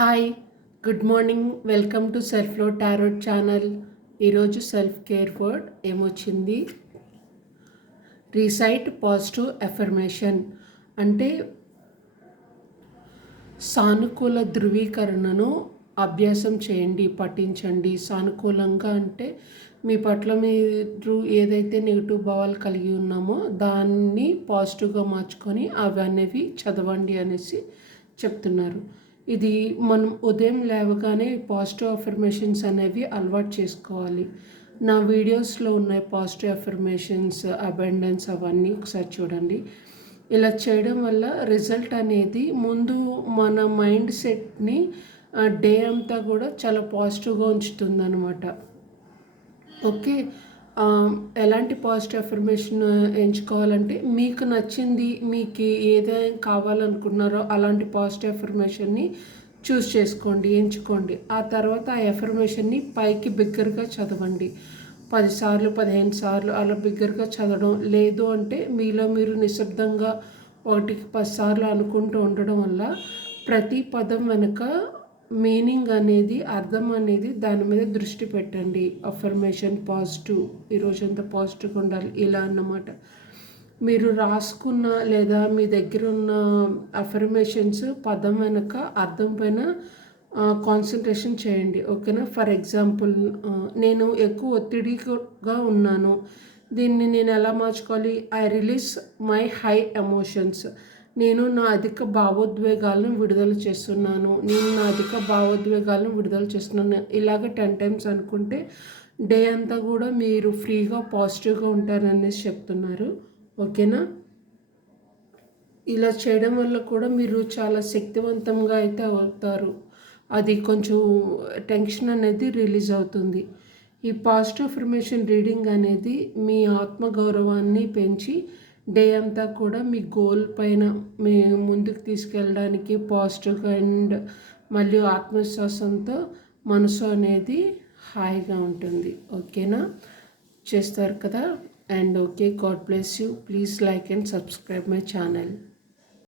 Hi, good morning. Welcome to సెల్ఫ్లో tarot channel. ఈరోజు self care word ఏమొచ్చింది? Recite positive affirmation అంటే సానుకూల ధృవీకరణను అభ్యాసం చేయండి, పఠించండి. సానుకూలంగా అంటే మీ పట్ల మీరు ఏదైతే నెగిటివ్ భావాలు కలిగి ఉన్నామో దాన్ని పాజిటివ్గా మార్చుకొని అవి అనేవి చదవండి అనేసి చెప్తున్నారు. ఇది మనం ఉదయం లేవగానే పాజిటివ్ అఫర్మేషన్స్ అనేవి అలవాటు చేసుకోవాలి. నా వీడియోస్లో ఉన్నాయి పాజిటివ్ అఫర్మేషన్స్, అబండెన్స్ అవన్నీ ఒకసారి చూడండి. ఇలా చేయడం వల్ల రిజల్ట్ అనేది ముందు మన మైండ్ సెట్ని డే అంతా కూడా చాలా పాజిటివ్గా ఉంచుతుంది అనమాట. ఓకే, ఎలాంటి పాజిటివ్ అఫర్మేషన్ ఎంచుకోవాలంటే మీకు నచ్చింది, మీకు ఏదైనా కావాలనుకున్నారో అలాంటి పాజిటివ్ అఫర్మేషన్ని చూస్ చేసుకోండి, ఎంచుకోండి. ఆ తర్వాత ఆ అఫర్మేషన్ని పైకి బిగ్గరగా చదవండి. 10 సార్లు 15 సార్లు అలా బిగ్గరగా చదవడం లేదు అంటే మీలో మీరు నిశ్శబ్దంగా 1కి 10 సార్లు అనుకుంటూ ఉండడం వల్ల ప్రతి పదం వెనుక మీనింగ్ అనేది, అర్థం అనేది దాని మీద దృష్టి పెట్టండి. అఫర్మేషన్ పాజిటివ్, ఈరోజంతా పాజిటివ్గా ఉండాలి ఇలా అన్నమాట. మీరు రాసుకున్న లేదా మీ దగ్గర ఉన్న అఫర్మేషన్స్ పదం వెనుక అర్థం పైన కాన్సన్ట్రేషన్ చేయండి. ఓకేనా? ఫర్ ఎగ్జాంపుల్, నేను ఎక్కువ ఒత్తిడిగా ఉన్నాను, దీన్ని నేను ఎలా మార్చుకోవాలి? I release my high emotions. నేను నా అధిక భావోద్వేగాలను విడుదల చేస్తున్నాను, విడుదల చేస్తున్నాను. ఇలాగ 10 టైమ్స్ అనుకుంటే డే అంతా కూడా మీరు ఫ్రీగా పాజిటివ్గా ఉంటారనేసి చెప్తున్నారు. ఓకేనా? ఇలా చేయడం వల్ల కూడా మీరు చాలా శక్తివంతంగా అయితే అవుతారు. అది కొంచెం టెన్షన్ అనేది రిలీజ్ అవుతుంది. ఈ పాజిటివ్ అఫర్మేషన్ రీడింగ్ అనేది మీ ఆత్మగౌరవాన్ని పెంచి డే అంతా కూడా మీ గోల్ పైన మీ ముందుకు తీసుకెళ్ళడానికి పాజిటివ్గా అండ్ మళ్ళీ ఆత్మవిశ్వాసంతో మనసు అనేది హాయిగా ఉంటుంది. ఓకేనా? చేస్తారు కదా? And okay, God bless you. Please like and subscribe my channel.